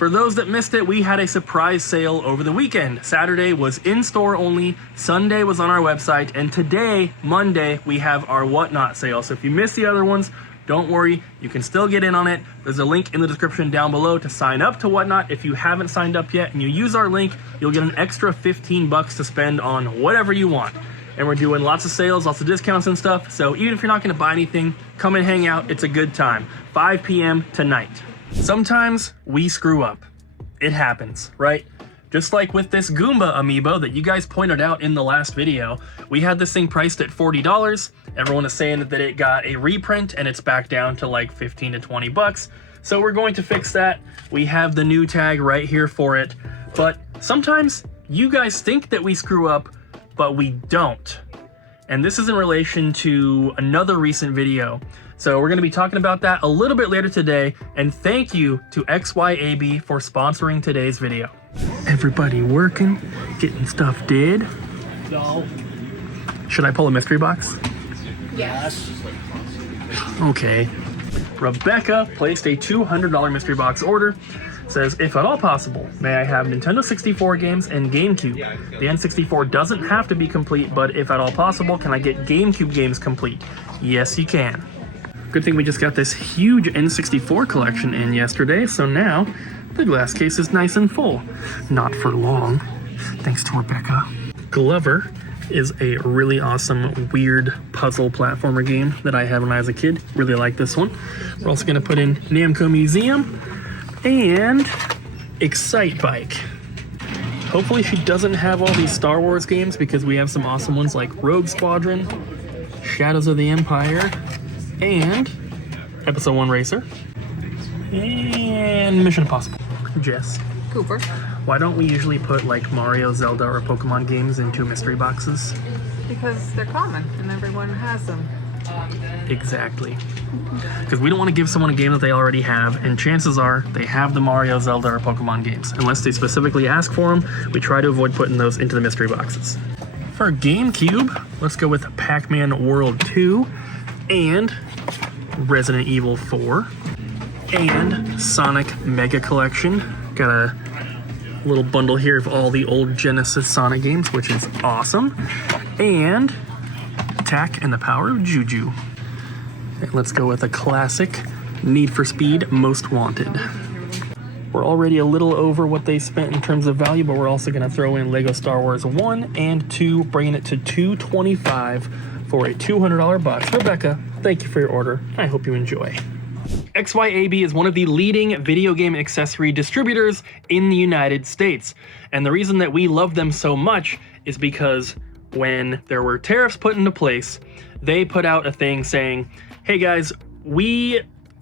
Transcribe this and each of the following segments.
For those that missed it, we had a surprise sale over the weekend. Saturday was in-store only, Sunday was on our website, and today, Monday, we have our Whatnot sale. So if you missed the other ones, don't worry, you can still get in on it. There's a link in the description down below to sign up to Whatnot. If you haven't signed up yet and you use our link, you'll get an extra 15 bucks to spend on whatever you want. And we're doing lots of sales, lots of discounts and stuff. So even if you're not gonna buy anything, come and hang out, it's a good time. 5 p.m. tonight. Sometimes we screw up. It happens, right? Just like with this Goomba amiibo that you guys pointed out in the last video, we had this thing priced at $40. Everyone is saying that it got a reprint and it's back down to like 15 to 20 bucks. So we're going to fix that. We have the new tag right here for it. But sometimes you guys think that we screw up, but we don't. And this is in relation to another recent video. So we're gonna be talking about that a little bit later today, and thank you to XYAB for sponsoring today's video. Everybody working, getting stuff did. No. Should I pull a mystery box? Yes. Okay. Rebecca placed a $200 mystery box order. Says, if at all possible, may I have Nintendo 64 games and GameCube? The N64 doesn't have to be complete, but if at all possible, can I get GameCube games complete? Yes, you can. Good thing we just got this huge N64 collection in yesterday, so now the glass case is nice and full. Not for long, thanks to Rebecca. Glover is a really awesome, weird puzzle platformer game that I had when I was a kid. Really like this one. We're also gonna put in Namco Museum and Excite Bike. Hopefully she doesn't have all these Star Wars games because we have some awesome ones like Rogue Squadron, Shadows of the Empire, and Episode 1 Racer, and Mission Impossible. Jess. Cooper. Why don't we usually put like Mario, Zelda, or Pokemon games into mystery boxes? Because they're common and everyone has them. Exactly. Because we don't want to give someone a game that they already have, and chances are they have the Mario, Zelda, or Pokemon games. Unless they specifically ask for them, we try to avoid putting those into the mystery boxes. For GameCube, let's go with Pac-Man World 2 and Resident Evil 4 and Sonic Mega Collection. Got a little bundle here of all the old Genesis Sonic games, which is awesome. And Attack and the Power of Juju. And let's go with a classic Need for Speed Most Wanted. We're already a little over what they spent in terms of value, but we're also going to throw in Lego Star Wars 1 and 2, bringing it to $225 for a $200 box. Rebecca, thank you for your order. I hope you enjoy. XYAB is one of the leading video game accessory distributors in the United States. And the reason that we love them so much is because when there were tariffs put into place, they put out a thing saying, hey guys, we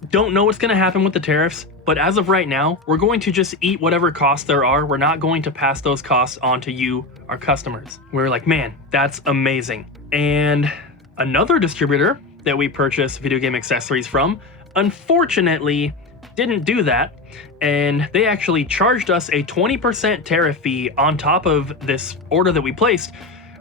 don't know what's going to happen with the tariffs, but as of right now, we're going to just eat whatever costs there are. We're not going to pass those costs on to you, our customers. We were like, man, that's amazing. And another distributor that we purchase video game accessories from, unfortunately, didn't do that. And they actually charged us a 20% tariff fee on top of this order that we placed.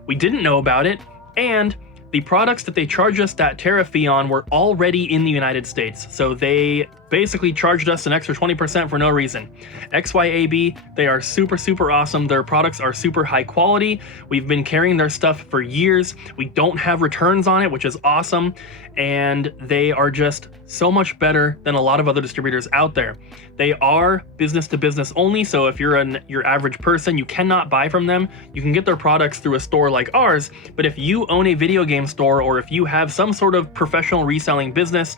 We didn't know about it, and the products that they charged us that tariff fee on were already in the United States. So they basically charged us an extra 20% for no reason. XYAB, they are super, super awesome. Their products are super high quality. We've been carrying their stuff for years. We don't have returns on it, which is awesome. And they are just so much better than a lot of other distributors out there. They are business to business only, so if you're your average person, you cannot buy from them. You can get their products through a store like ours, but if you own a video game store or if you have some sort of professional reselling business,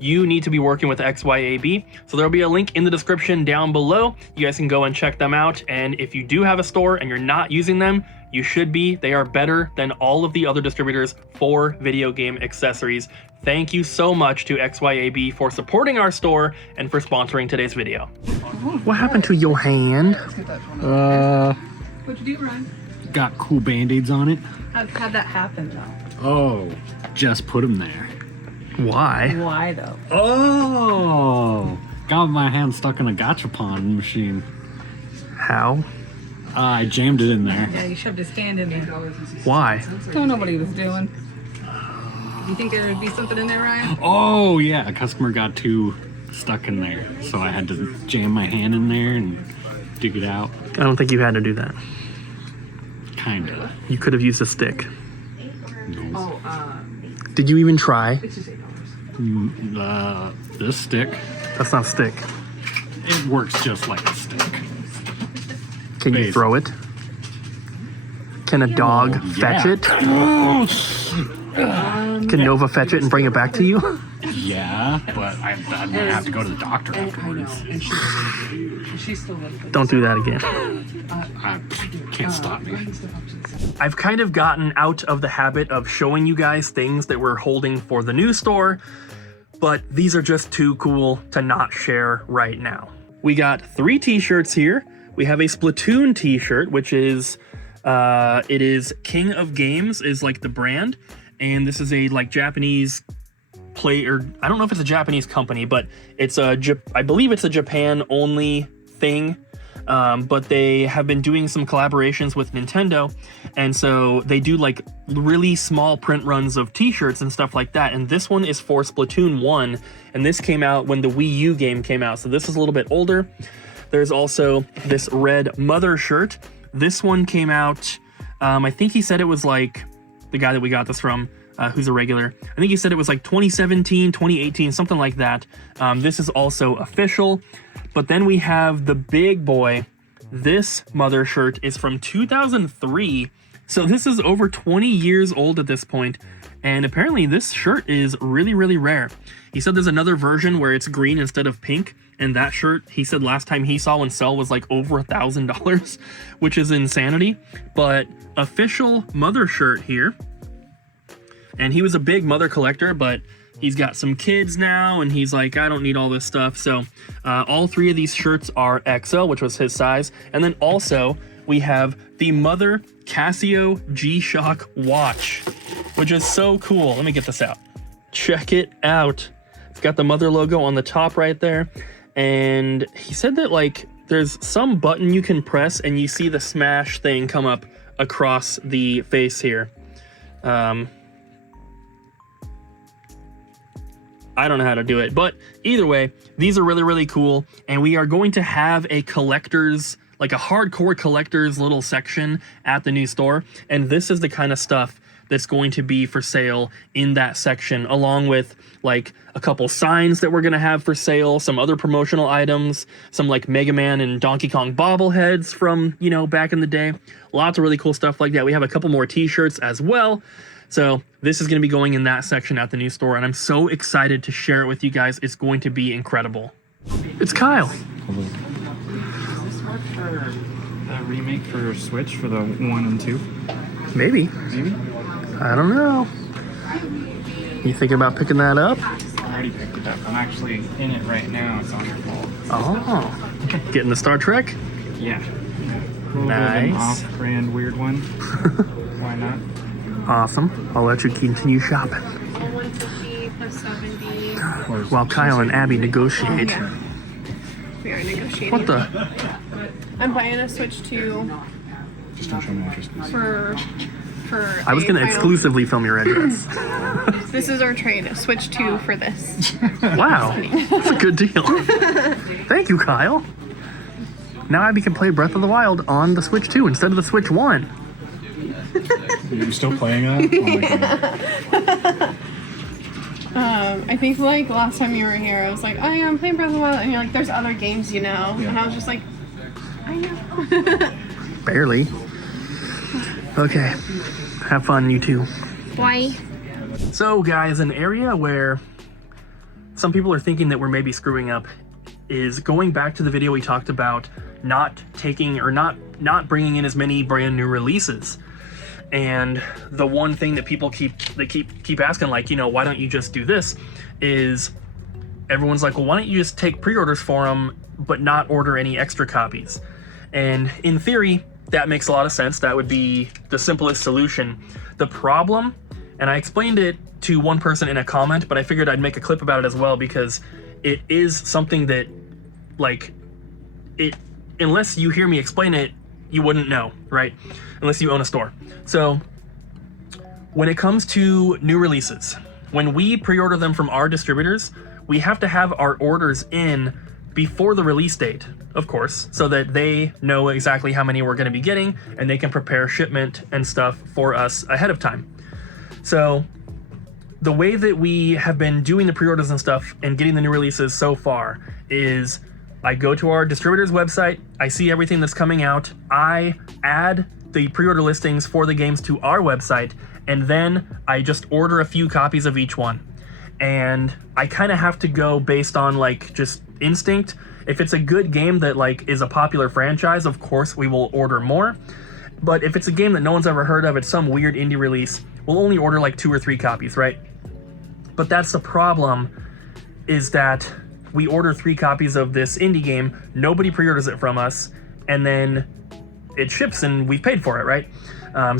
you need to be working with XYAB. So there'll be a link in the description down below. You guys can go and check them out. And if you do have a store and you're not using them, you should be. They are better than all of the other distributors for video game accessories. Thank you so much to XYAB for supporting our store and for sponsoring today's video. What happened to your hand? What'd you do, Ryan? Got cool band-aids on it. How'd that happen, though? Oh, just put them there. Why? Why, though? Oh, got my hand stuck in a gachapon machine. How? I jammed it in there. Yeah, you shoved his hand in there. Why? Don't know what he was doing. You think there would be something in there, Ryan? Oh, yeah, a customer got too stuck in there, so I had to jam my hand in there and dig it out. I don't think you had to do that. Kinda. You could have used a stick. No. Did you even try? This stick, That's not a stick. it works just like a stick. Can you throw it? Can a dog fetch it? Can Nova fetch it and bring it back to you? Yeah, but I'm gonna have to go to the doctor afterwards. Don't do that again. I can't stop me. I've kind of gotten out of the habit of showing you guys things that we're holding for the new store, but these are just too cool to not share right now. We got 3 t-shirts here. We have a Splatoon t-shirt, which is, it is King of Games is like the brand, and this is a like Japanese or I don't know if it's a Japanese company, but it's I believe it's a Japan only thing. But they have been doing some collaborations with Nintendo, and so they do like really small print runs of t-shirts and stuff like that, and this one is for Splatoon 1, and this came out when the Wii U game came out, so this is a little bit older. There's also this red Mother shirt. This one came out, I think he said it was like, the guy that we got this from, who's a regular, I think he said it was like 2017, 2018, something like that. This is also official. But then we have the big boy. This Mother shirt is from 2003. So this is over 20 years old at this point. And apparently this shirt is really, really rare. He said there's another version where it's green instead of pink. And that shirt, he said last time he saw one sell was like over $1,000, which is insanity. But official Mother shirt here. And he was a big Mother collector, but he's got some kids now, and he's like, I don't need all this stuff. So all 3 of these shirts are XL, which was his size. And then also we have the Mother Casio G-Shock watch, which is so cool. Let me get this out. Check it out. It's got the Mother logo on the top right there. And he said that like there's some button you can press and you see the smash thing come up across the face here. I don't know how to do it, but either way, these are really, really cool. And we are going to have a collector's, like a hardcore collector's little section at the new store. And this is the kind of stuff that's going to be for sale in that section, along with like a couple signs that we're going to have for sale, some other promotional items, some like Mega Man and Donkey Kong bobbleheads from, you know, back in the day. Lots of really cool stuff like that. We have a couple more t-shirts as well. So this is going to be going in that section at the new store, and I'm so excited to share it with you guys. It's going to be incredible. It's Kyle. Does this work for the remake for Switch for the 1 and 2? Maybe. Maybe? I don't know. You thinking about picking that up? I already picked it up. I'm actually in it right now. It's on your phone. Oh. Getting the Star Trek? Yeah. A little bit of an Nice. off-brand weird one. Why not? Awesome. I'll let you continue shopping 150 plus 70. while Kyle and Abby negotiate. We are negotiating. What the? I'm buying a Switch 2 Just don't show me interest. for I was a going to final- exclusively film your address. This is our trade. Switch 2 for this. Wow. That's a good deal. Thank you, Kyle. Now Abby can play Breath of the Wild on the Switch 2 instead of the Switch 1. You're still playing that? Oh my god. I think like last time you were here, I was like, oh yeah, I'm playing Breath of the Wild, and you're like, there's other games, you know. Yeah. And I was just like, I know. Barely. Okay. Have fun, you too. Why? So, guys, an area where some people are thinking that we're maybe screwing up is going back to the video we talked about not taking or not bringing in as many brand new releases. And the one thing that people keep asking, like, you know, why don't you just do this, is everyone's like, well, why don't you just take pre-orders for them but not order any extra copies? And in theory, that makes a lot of sense. That would be the simplest solution. The problem, and I explained it to one person in a comment, but I figured I'd make a clip about it as well, because it is something that, like, unless you hear me explain it, you wouldn't know, right? Unless you own a store. So when it comes to new releases, when we pre-order them from our distributors, we have to have our orders in before the release date, of course, so that they know exactly how many we're going to be getting and they can prepare shipment and stuff for us ahead of time. So the way that we have been doing the pre-orders and stuff and getting the new releases so far is I go to our distributor's website, I see everything that's coming out, I add the pre-order listings for the games to our website, and then I just order a few copies of each one. And I kind of have to go based on like just instinct. If it's a good game that like is a popular franchise, of course we will order more. But if it's a game that no one's ever heard of, it's some weird indie release, we'll only order like 2 or 3 copies, right? But that's the problem, is that we order 3 copies of this indie game, nobody pre-orders it from us, and then it ships and we've paid for it, right?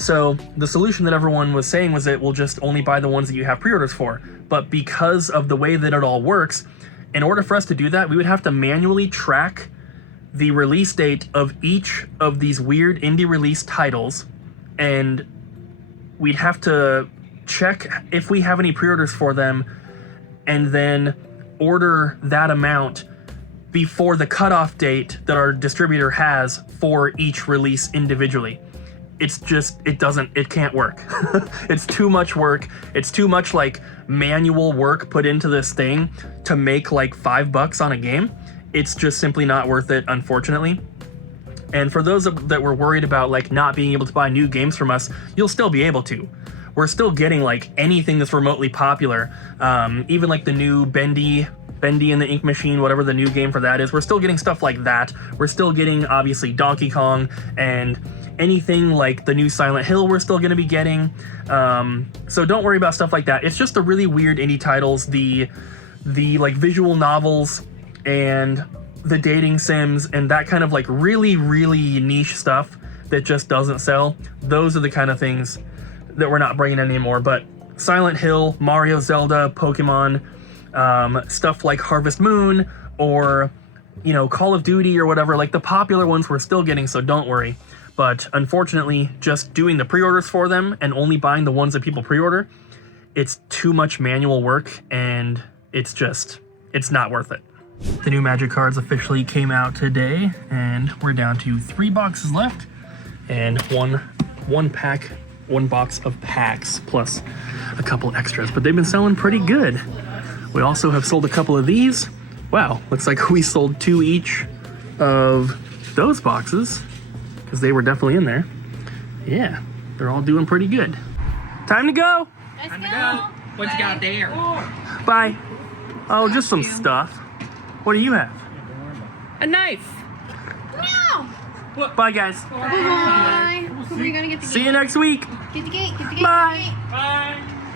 So the solution that everyone was saying was that we'll just only buy the ones that you have pre-orders for. But because of the way that it all works, in order for us to do that, we would have to manually track the release date of each of these weird indie release titles, and we'd have to check if we have any pre-orders for them and then order that amount before the cutoff date that our distributor has for each release individually. It's just, it can't work. It's too much work. It's too much like manual work put into this thing to make like $5 on a game. It's just simply not worth it, unfortunately. And for those that were worried about like not being able to buy new games from us, you'll still be able to. We're still getting like anything that's remotely popular, even like the new Bendy and the Ink Machine, whatever the new game for that is. We're still getting stuff like that. We're still getting obviously Donkey Kong and anything like the new Silent Hill we're still going to be getting. So don't worry about stuff like that. It's just the really weird indie titles, the like visual novels and the dating sims and that kind of like really, really niche stuff that just doesn't sell. Those are the kind of things that we're not bringing anymore. But Silent Hill, Mario, Zelda, Pokemon, stuff like Harvest Moon or, you know, Call of Duty or whatever, like the popular ones we're still getting, so don't worry. But unfortunately, just doing the pre-orders for them and only buying the ones that people pre-order, it's too much manual work and it's not worth it. The new Magic cards officially came out today and we're down to 3 boxes left and one box of packs plus a couple extras, but they've been selling pretty good. We also have sold a couple of these. Wow, looks like we sold 2 each of those boxes because they were definitely in there. Yeah, they're all doing pretty good. Time to go. Let's go. What you got there? Bye. Oh, just some stuff. What do you have? A knife. No. Bye, guys. Bye. Who are you gonna get the See you gate? next week. Get the gate. Get the gate. Bye. Get the gate. Bye.